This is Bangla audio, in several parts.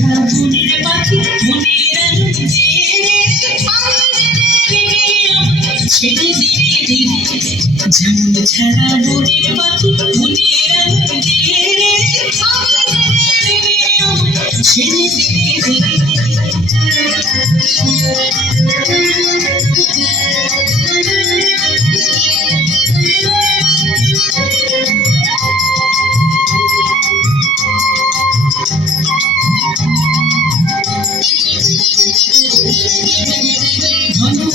ছাড়া মনের পাখি মনের আলো ছেড়ে দিলে দিলে যেমন ছাড়া মনের পাখি মনের আলো ছেড়ে দিলে দিলে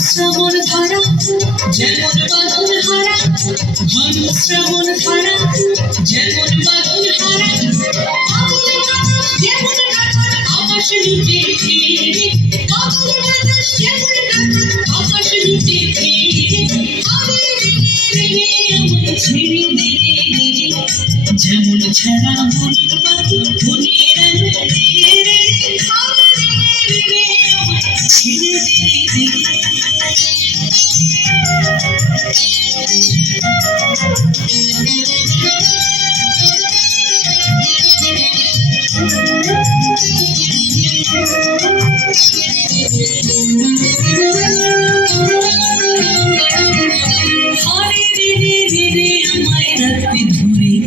শ্রাবণ ধারা যেমন বাদল হারা ঘন শ্রাবণ ধারা যেমন বাদল হারা যেমন আকাশ লুটে ফিরে আকাশ লুটে ফিরে ছেড়ে দিলে দিলে যেমন ছাড়া মনের পাখি মনের আলো ছেড়ে দিলে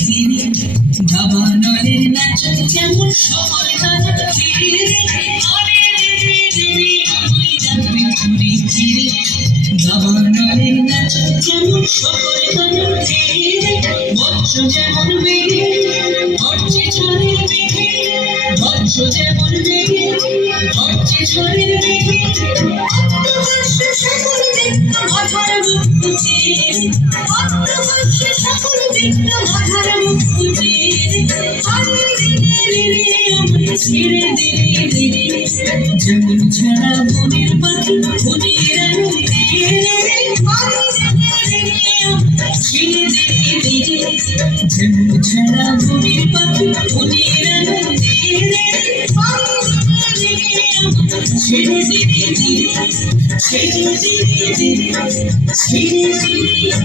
দিলে দাবানলের নাচ যেমন সকল তারা ফিরে দাবানলের নাচ যেমন সকল তারা ফিরে বজ্র যেমন বেগে ঘটছে ঝড়ের বেগে বজ্র যেমন বেগে ঘটছে ঝড়ের বেগে আত্মবর্ষে সকল দিন আধার মুক্ত চিরে আত্মবর্ষে সকল দিন আধার মুক্ত চিরে ছেড়ে দিলে দিলে যেমন ছাড়া মনের পাখি মনের আলো ছেড়ে দিলে দিলে যেমন ছাড়া মনের পাখি মনের আলো ছেড়ে দিলে দিলে ছেড়ে দিলে দিলে ছেড়ে দিলে